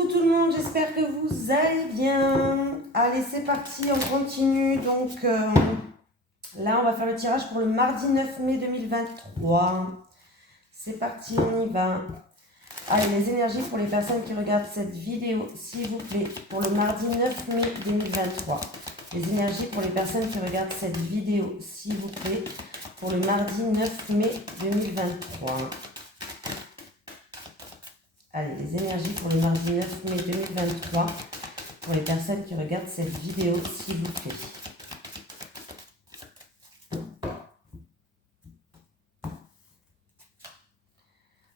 Coucou tout le monde, j'espère que vous allez bien. Allez, c'est parti, on continue. Donc là, on va faire le tirage pour le mardi 9 mai 2023. C'est parti, on y va. Allez, les énergies pour les personnes qui regardent cette vidéo, s'il vous plaît, pour le mardi 9 mai 2023. Les énergies pour les personnes qui regardent cette vidéo, s'il vous plaît, pour le mardi 9 mai 2023. Allez, les énergies pour le mardi 9 mai 2023, pour les personnes qui regardent cette vidéo, s'il vous plaît.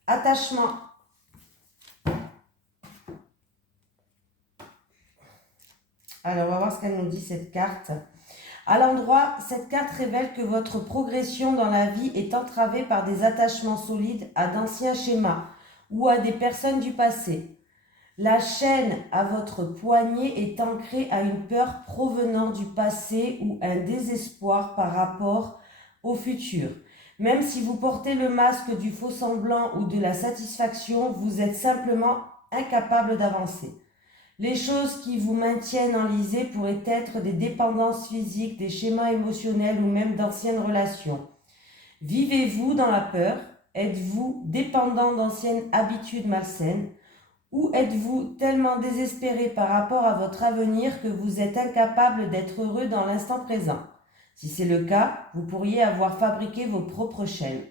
Attachement. Alors, on va voir ce qu'elle nous dit, cette carte. À l'endroit, cette carte révèle que votre progression dans la vie est entravée par des attachements solides à d'anciens schémas ou à des personnes du passé. La chaîne à votre poignet est ancrée à une peur provenant du passé ou un désespoir par rapport au futur. Même si vous portez le masque du faux semblant ou de la satisfaction, vous êtes simplement incapable d'avancer. Les choses qui vous maintiennent enlisé pourraient être des dépendances physiques, des schémas émotionnels ou même d'anciennes relations. Vivez-vous dans la peur? Êtes-vous dépendant d'anciennes habitudes malsaines? Ou êtes-vous tellement désespéré par rapport à votre avenir que vous êtes incapable d'être heureux dans l'instant présent? Si c'est le cas, vous pourriez avoir fabriqué vos propres chaînes.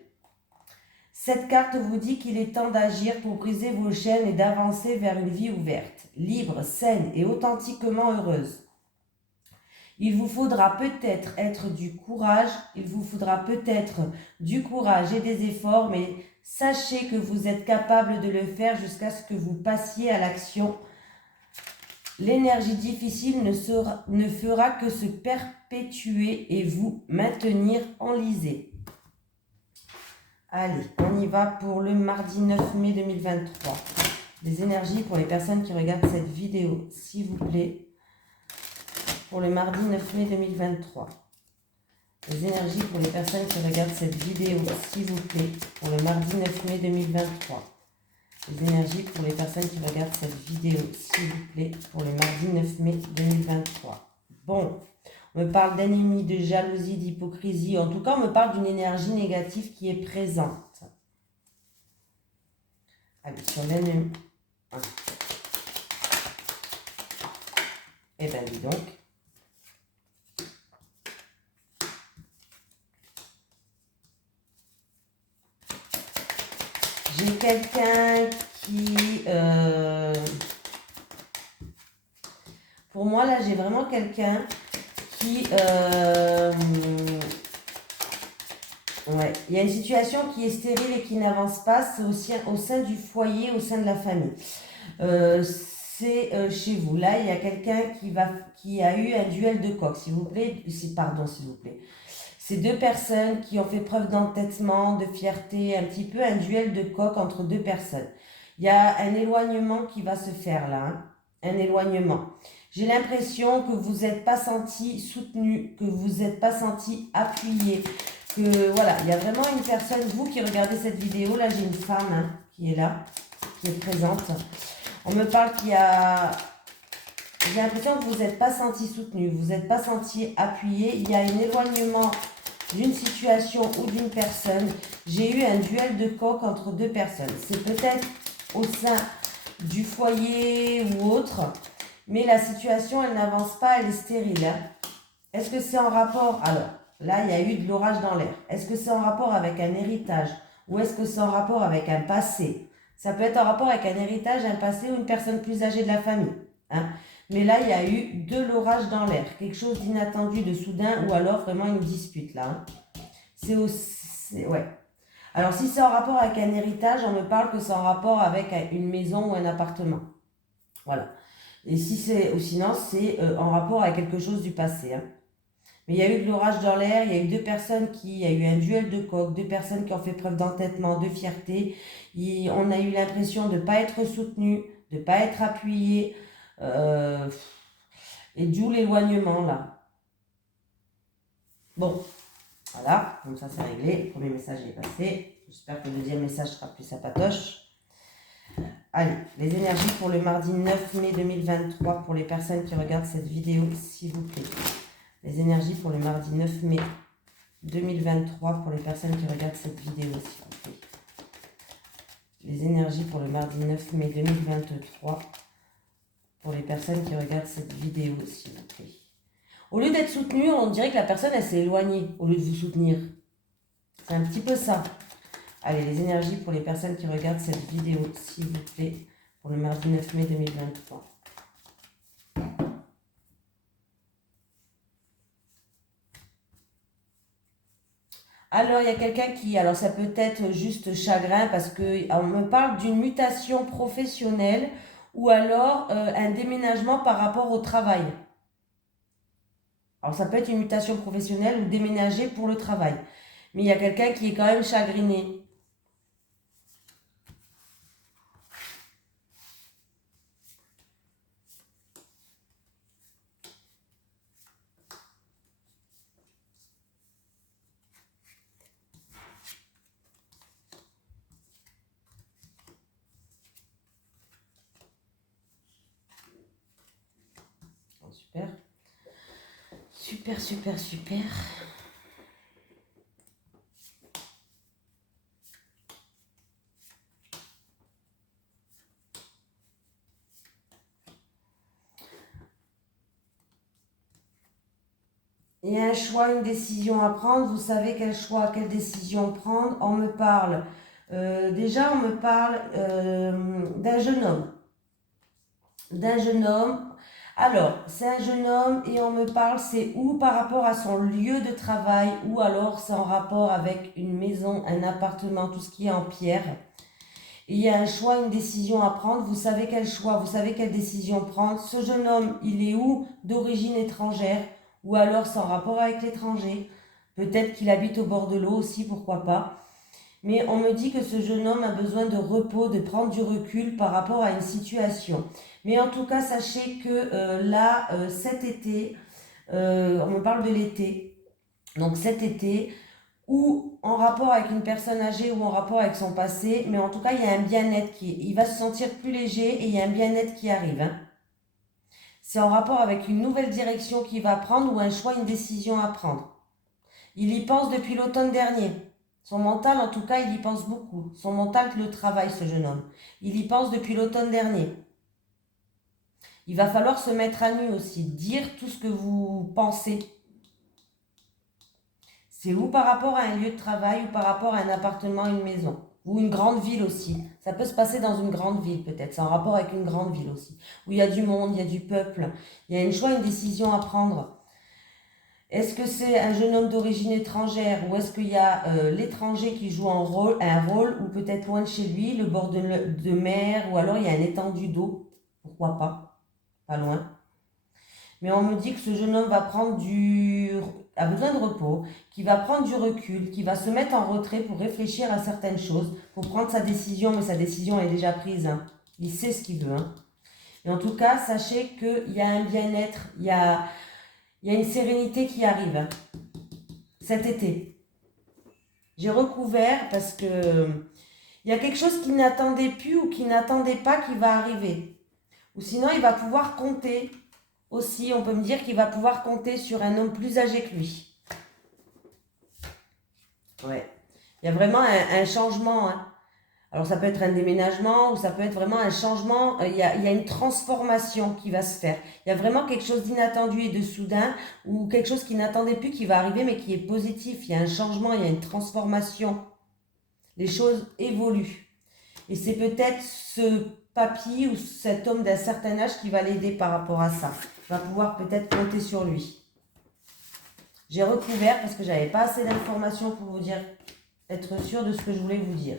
Cette carte vous dit qu'il est temps d'agir pour briser vos chaînes et d'avancer vers une vie ouverte, libre, saine et authentiquement heureuse. Il vous faudra peut-être du courage et des efforts, mais sachez que vous êtes capable de le faire jusqu'à ce que vous passiez à l'action. L'énergie difficile ne fera que se perpétuer et vous maintenir enlisé. Allez, on y va pour le mardi 9 mai 2023. Les énergies pour les personnes qui regardent cette vidéo, s'il vous plaît. Pour le mardi 9 mai 2023. Les énergies pour les personnes qui regardent cette vidéo, s'il vous plaît. Pour le mardi 9 mai 2023. Les énergies pour les personnes qui regardent cette vidéo, s'il vous plaît. Pour le mardi 9 mai 2023. Bon. On me parle d'ennemis, de jalousie, d'hypocrisie. En tout cas, on me parle d'une énergie négative qui est présente. Allez, sur l'ennemi. Eh bien, dis donc. J'ai quelqu'un qui... Pour moi, là, j'ai vraiment quelqu'un qui... Ouais, il y a une situation qui est stérile et qui n'avance pas, c'est au sein du foyer, au sein de la famille. C'est chez vous. Là, il y a quelqu'un qui a eu un duel de coq, s'il vous plaît. Pardon, s'il vous plaît. C'est deux personnes qui ont fait preuve d'entêtement, de fierté, un petit peu un duel de coq entre deux personnes. Il y a un éloignement qui va se faire là, hein, un éloignement. J'ai l'impression que vous n'êtes pas senti soutenu, que vous n'êtes pas senti appuyé, que voilà, il y a vraiment une personne, vous qui regardez cette vidéo, là j'ai une femme hein, qui est là, qui est présente. On me parle qu'il y a... J'ai l'impression que vous n'êtes pas senti soutenu, vous n'êtes pas senti appuyé, il y a un éloignement d'une situation ou d'une personne. J'ai eu un duel de coq entre deux personnes. C'est peut-être au sein du foyer ou autre, mais la situation, elle n'avance pas, elle est stérile. Hein. Est-ce que c'est en rapport... Alors, là, il y a eu de l'orage dans l'air. Est-ce que c'est en rapport avec un héritage ou est-ce que c'est en rapport avec un passé? Ça peut être en rapport avec un héritage, un passé ou une personne plus âgée de la famille. Hein. Mais là, il y a eu de l'orage dans l'air, quelque chose d'inattendu, de soudain, ou alors vraiment une dispute là. Hein. C'est aussi... Ouais. Alors, si c'est en rapport avec un héritage, on me parle que c'est en rapport avec une maison ou un appartement. Voilà. Et si c'est... Ou sinon, c'est en rapport avec quelque chose du passé. Hein. Mais il y a eu de l'orage dans l'air, il y a eu deux personnes il y a eu un duel de coq, deux personnes qui ont fait preuve d'entêtement, de fierté. On a eu l'impression de ne pas être soutenu, de ne pas être appuyé. Et d'où l'éloignement là. Bon, voilà, donc ça c'est réglé. Le premier message est passé. J'espère que le deuxième message sera plus sympatoche. Allez, les énergies pour le mardi 9 mai 2023 pour les personnes qui regardent cette vidéo, s'il vous plaît. Les énergies pour le mardi 9 mai 2023 pour les personnes qui regardent cette vidéo, s'il vous plaît. Les énergies pour le mardi 9 mai 2023 pour les personnes qui regardent cette vidéo, s'il vous plaît. Au lieu d'être soutenu, on dirait que la personne, elle s'est éloignée au lieu de vous soutenir. C'est un petit peu ça. Allez, les énergies pour les personnes qui regardent cette vidéo, s'il vous plaît, pour le mardi 9 mai 2023. Alors, il y a quelqu'un qui... Alors, ça peut être juste chagrin parce qu'on me parle d'une mutation professionnelle ou alors un déménagement par rapport au travail. Alors, ça peut être une mutation professionnelle ou déménager pour le travail. Mais il y a quelqu'un qui est quand même chagriné. Super. Super, super, super. Il y a un choix, une décision à prendre. Vous savez quel choix, quelle décision prendre. On me parle, déjà on me parle d'un jeune homme. D'un jeune homme. Alors, c'est un jeune homme et on me parle, c'est ou par rapport à son lieu de travail ou alors c'est en rapport avec une maison, un appartement, tout ce qui est en pierre. Et il y a un choix, une décision à prendre. Vous savez quel choix, vous savez quelle décision prendre. Ce jeune homme, il est où? D'origine étrangère ou alors c'est en rapport avec l'étranger. Peut-être qu'il habite au bord de l'eau aussi, pourquoi pas. Mais on me dit que ce jeune homme a besoin de repos, de prendre du recul par rapport à une situation. Mais en tout cas, sachez que là, cet été, on me parle de l'été. Donc cet été, ou en rapport avec une personne âgée ou en rapport avec son passé, mais en tout cas, il y a un bien-être il va se sentir plus léger et il y a un bien-être qui arrive. Hein. C'est en rapport avec une nouvelle direction qu'il va prendre ou un choix, une décision à prendre. Il y pense depuis l'automne dernier. Son mental, en tout cas, il y pense beaucoup. Son mental le travaille, ce jeune homme. Il y pense depuis l'automne dernier. Il va falloir se mettre à nu aussi, dire tout ce que vous pensez. C'est ou par rapport à un lieu de travail ou par rapport à un appartement, une maison. Ou une grande ville aussi. Ça peut se passer dans une grande ville peut-être. C'est en rapport avec une grande ville aussi. Où il y a du monde, il y a du peuple. Il y a une choix, une décision à prendre. Est-ce que c'est un jeune homme d'origine étrangère ou est-ce qu'il y a l'étranger qui joue un rôle ou peut-être loin de chez lui, le bord de mer ou alors il y a un étendue d'eau. Pourquoi pas? Pas loin. Mais on me dit que ce jeune homme a besoin de repos, qu'il va prendre du recul, qu'il va se mettre en retrait pour réfléchir à certaines choses, pour prendre sa décision, mais sa décision est déjà prise. Hein. Il sait ce qu'il veut. Hein. Et en tout cas, sachez qu'il y a un bien-être, il y a une sérénité qui arrive hein, cet été. J'ai recouvert parce que il y a quelque chose qu'il n'attendait plus ou qu'il n'attendait pas qui va arriver. Ou sinon, il va pouvoir compter. Aussi, on peut me dire qu'il va pouvoir compter sur un homme plus âgé que lui. Ouais. Il y a vraiment un changement. Hein. Alors, ça peut être un déménagement ou ça peut être vraiment un changement. Il y a une transformation qui va se faire. Il y a vraiment quelque chose d'inattendu et de soudain ou quelque chose qu'il n'attendait plus qui va arriver mais qui est positif. Il y a un changement, il y a une transformation. Les choses évoluent. Et c'est peut-être ce papy ou cet homme d'un certain âge qui va l'aider par rapport à ça. Va pouvoir peut-être compter sur lui. J'ai recouvert parce que j'avais pas assez d'informations pour vous dire, être sûr de ce que je voulais vous dire.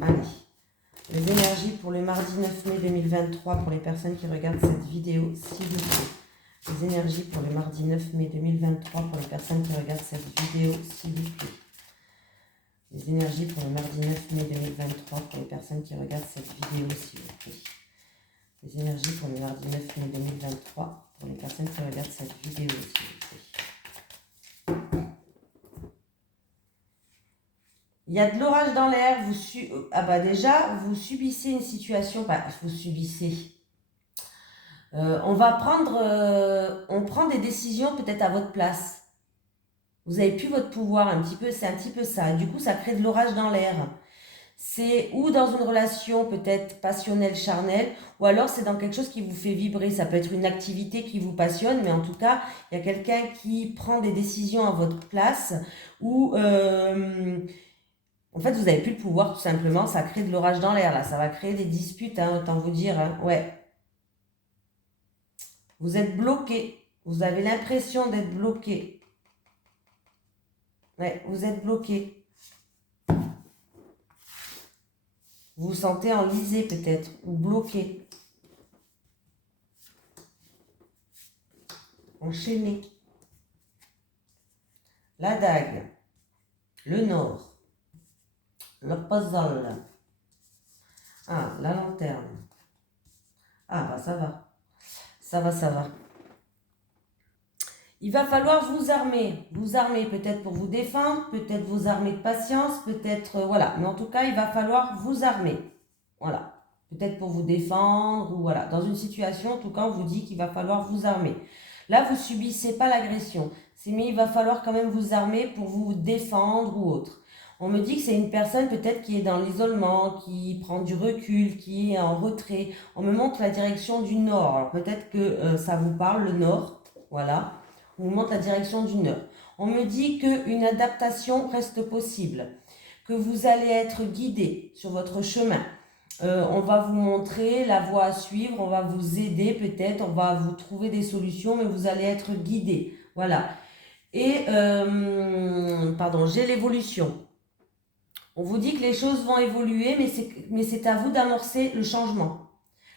Allez, les énergies pour le mardi 9 mai 2023 pour les personnes qui regardent cette vidéo, s'il vous plaît. Les énergies pour le mardi 9 mai 2023 pour les personnes qui regardent cette vidéo, s'il vous plaît. Les énergies pour le mardi 9 mai 2023 pour les personnes qui regardent cette vidéo, s'il vous plaît. Les énergies pour le mardi 9 mai 2023 pour les personnes qui regardent cette vidéo, s'il vous plaît. Il y a de l'orage dans l'air. Ah bah déjà, vous subissez une situation. Bah, vous subissez. On prend des décisions peut-être à votre place. Vous n'avez plus votre pouvoir un petit peu. C'est un petit peu ça. Et du coup, ça crée de l'orage dans l'air. C'est ou dans une relation peut-être passionnelle, charnelle, ou alors c'est dans quelque chose qui vous fait vibrer. Ça peut être une activité qui vous passionne, mais en tout cas, il y a quelqu'un qui prend des décisions à votre place, ou en fait, vous n'avez plus le pouvoir tout simplement. Ça crée de l'orage dans l'air, là. Ça va créer des disputes, hein, autant vous dire. Hein. Ouais. Vous êtes bloqué. Vous avez l'impression d'être bloqué. Ouais, vous êtes bloqué. Vous vous sentez enlisé peut-être, ou bloqué. Enchaîné. La dague. Le nord. Le puzzle. Ah, la lanterne. Ah, bah ça va. Ça va, ça va. Il va falloir vous armer. Vous armer peut-être pour vous défendre, peut-être vous armer de patience, peut-être... voilà. Mais en tout cas, il va falloir vous armer. Voilà. Peut-être pour vous défendre ou voilà. Dans une situation, en tout cas, on vous dit qu'il va falloir vous armer. Là, vous subissez pas l'agression. Mais il va falloir quand même vous armer pour vous défendre ou autre. On me dit que c'est une personne peut-être qui est dans l'isolement, qui prend du recul, qui est en retrait. On me montre la direction du nord. Alors peut-être que ça vous parle, le nord. Voilà. On vous montre la direction du nord. On me dit qu'une adaptation reste possible, que vous allez être guidé sur votre chemin. On va vous montrer la voie à suivre, on va vous aider peut-être, on va vous trouver des solutions, mais vous allez être guidé. Voilà. Et, pardon, j'ai l'évolution. On vous dit que les choses vont évoluer, mais c'est à vous d'amorcer le changement.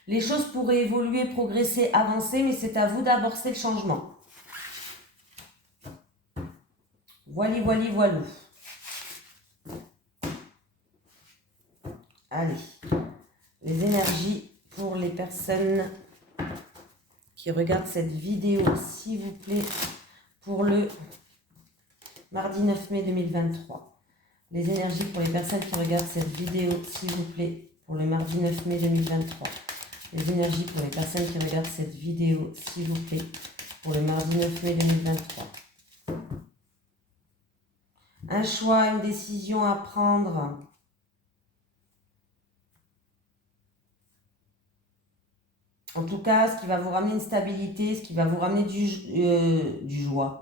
Les choses pourraient évoluer, progresser, avancer, mais c'est à vous d'amorcer le changement. Voili, voili, voilou. Allez, les énergies pour les personnes qui regardent cette vidéo, s'il vous plaît, pour le mardi 9 mai 2023. Les énergies pour les personnes qui regardent cette vidéo, s'il vous plaît, pour le mardi 9 mai 2023. Les énergies pour les personnes qui regardent cette vidéo, s'il vous plaît, pour le mardi 9 mai 2023. Un choix, une décision à prendre. En tout cas, ce qui va vous ramener une stabilité, ce qui va vous ramener du joie,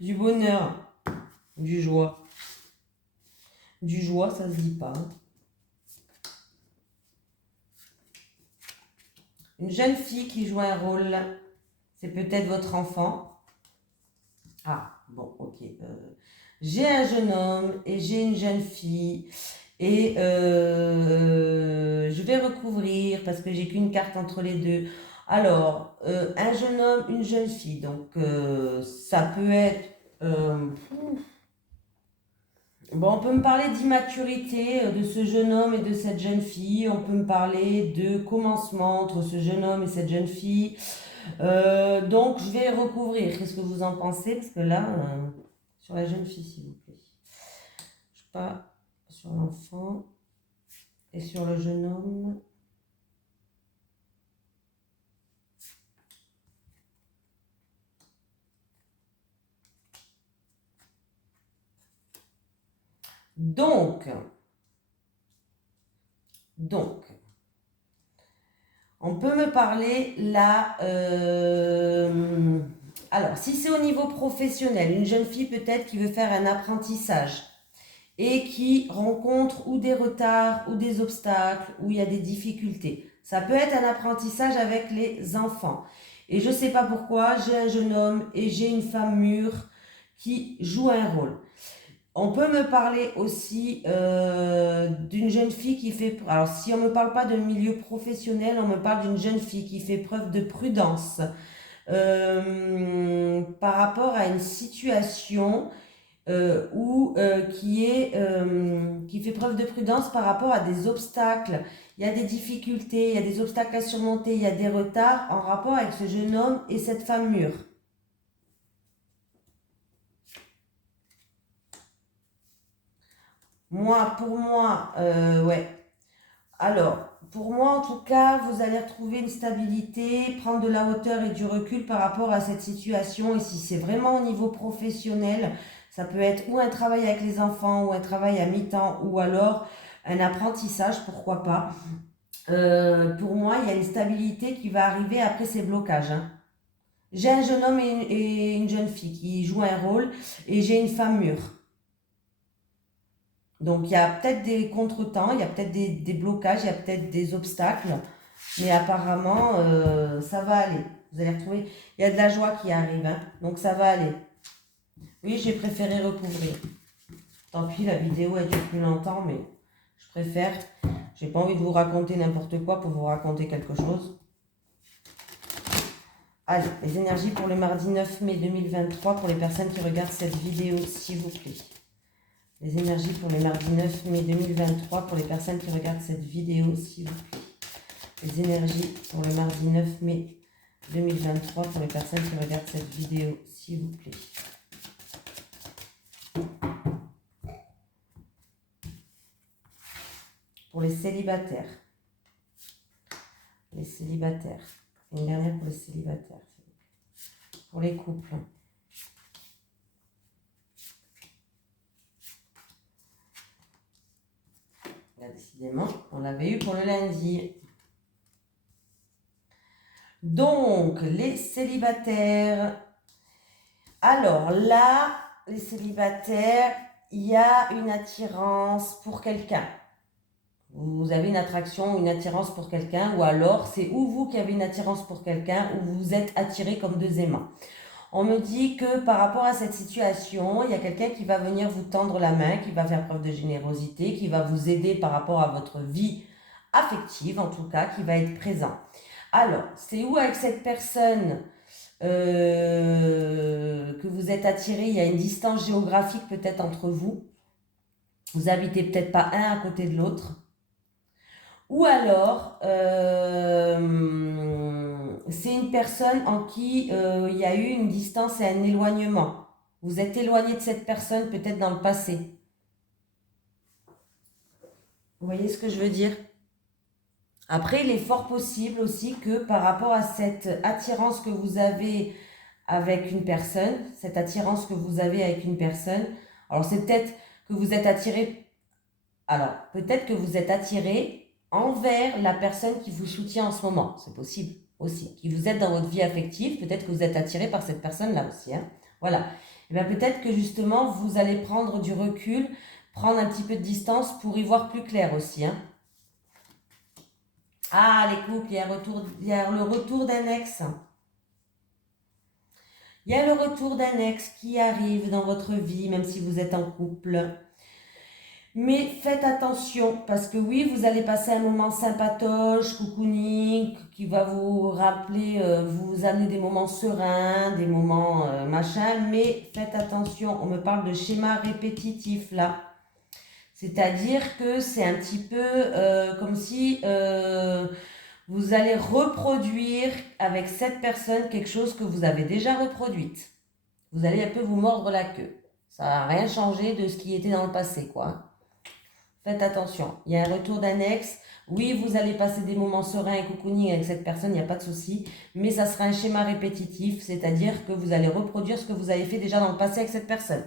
du bonheur, du joie. Du joie, ça se dit pas. Hein. Une jeune fille qui joue un rôle, c'est peut-être votre enfant. Ah, bon, ok. J'ai un jeune homme et j'ai une jeune fille. Et je vais recouvrir parce que j'ai qu'une carte entre les deux. Alors, un jeune homme, une jeune fille. Donc, ça peut être... bon, on peut me parler d'immaturité de ce jeune homme et de cette jeune fille. On peut me parler de commencement entre ce jeune homme et cette jeune fille. Donc, je vais recouvrir. Qu'est-ce que vous en pensez? Parce que là, sur la jeune fille, s'il vous plaît. Je sais pas, sur l'enfant et sur le jeune homme. Donc, on peut me parler là, alors si c'est au niveau professionnel, une jeune fille peut-être qui veut faire un apprentissage et qui rencontre ou des retards ou des obstacles, ou il y a des difficultés. Ça peut être un apprentissage avec les enfants. Et je ne sais pas pourquoi, j'ai un jeune homme et j'ai une femme mûre qui joue un rôle. On peut me parler aussi d'une jeune fille qui fait... Alors, si on ne me parle pas de milieu professionnel, on me parle d'une jeune fille qui fait preuve de prudence par rapport à une situation qui fait preuve de prudence par rapport à des obstacles. Il y a des difficultés, il y a des obstacles à surmonter, il y a des retards en rapport avec ce jeune homme et cette femme mûre. Pour moi, ouais. Alors, pour moi, en tout cas, vous allez retrouver une stabilité, prendre de la hauteur et du recul par rapport à cette situation. Et si c'est vraiment au niveau professionnel, ça peut être ou un travail avec les enfants, ou un travail à mi-temps, ou alors un apprentissage, pourquoi pas. Pour moi, il y a une stabilité qui va arriver après ces blocages, hein. J'ai un jeune homme et une jeune fille qui jouent un rôle, et j'ai une femme mûre. Donc, il y a peut-être des contretemps, il y a peut-être des blocages, il y a peut-être des obstacles, mais apparemment, ça va aller. Vous allez retrouver, il y a de la joie qui arrive, hein, donc ça va aller. Oui, j'ai préféré recouvrir. Tant pis, la vidéo, elle dure plus longtemps, mais je préfère. J'ai pas envie de vous raconter n'importe quoi pour vous raconter quelque chose. Allez, les énergies pour le mardi 9 mai 2023 pour les personnes qui regardent cette vidéo, s'il vous plaît. Les énergies pour le mardi 9 mai 2023 pour les personnes qui regardent cette vidéo, s'il vous plaît. Les énergies pour le mardi 9 mai 2023 pour les personnes qui regardent cette vidéo, s'il vous plaît. Pour les célibataires. Les célibataires. Une dernière pour les célibataires. Pour les couples. Là, décidément, on l'avait eu pour le lundi. Donc, les célibataires. Alors là, les célibataires, il y a une attirance pour quelqu'un. Vous avez une attraction, une attirance pour quelqu'un, ou alors c'est ou vous qui avez une attirance pour quelqu'un, ou vous êtes attiré comme deux aimants. On me dit que par rapport à cette situation, il y a quelqu'un qui va venir vous tendre la main, qui va faire preuve de générosité, qui va vous aider par rapport à votre vie affective, en tout cas, qui va être présent. Alors, c'est où avec cette personne que vous êtes attiré, il y a une distance géographique peut-être entre vous. Vous habitez peut-être pas un à côté de l'autre. Ou alors, c'est une personne en qui il y a eu une distance et un éloignement. Vous êtes éloigné de cette personne peut-être dans le passé. Vous voyez ce que je veux dire? Après, il est fort possible aussi que par rapport à cette attirance que vous avez avec une personne, cette attirance que vous avez avec une personne, alors c'est peut-être que vous êtes attiré, alors peut-être que vous êtes attiré envers la personne qui vous soutient en ce moment, c'est possible aussi, qui vous êtes dans votre vie affective, peut-être que vous êtes attiré par cette personne-là aussi, hein. Voilà, et bien peut-être que justement vous allez prendre du recul, prendre un petit peu de distance pour y voir plus clair aussi, hein. Ah, les couples, il y a le retour d'un ex. Il y a le retour d'un ex qui arrive dans votre vie, même si vous êtes en couple. Mais faites attention, parce que oui, vous allez passer un moment sympatoche, cocooning, qui va vous rappeler, vous amener des moments sereins, des moments machin, mais faites attention, on me parle de schéma répétitif là. C'est-à-dire que c'est un petit peu comme si vous allez reproduire avec cette personne quelque chose que vous avez déjà reproduite. Vous allez un peu vous mordre la queue. Ça n'a rien changé de ce qui était dans le passé, quoi. Faites attention. Il y a un retour d'un ex. Oui, vous allez passer des moments sereins et cocooning avec cette personne, il n'y a pas de souci. Mais ça sera un schéma répétitif, c'est-à-dire que vous allez reproduire ce que vous avez fait déjà dans le passé avec cette personne.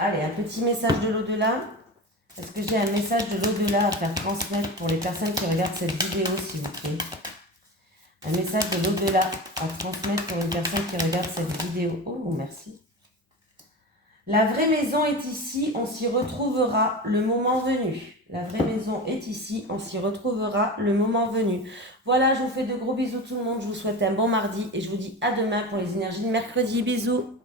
Allez, un petit message de l'au-delà. Est-ce que j'ai un message de l'au-delà à faire transmettre pour les personnes qui regardent cette vidéo, s'il vous plaît? Un message de l'au-delà à transmettre pour une personne qui regarde cette vidéo. Oh, merci. La vraie maison est ici, on s'y retrouvera le moment venu. La vraie maison est ici, on s'y retrouvera le moment venu. Voilà, je vous fais de gros bisous tout le monde, je vous souhaite un bon mardi et je vous dis à demain pour les énergies de mercredi. Bisous.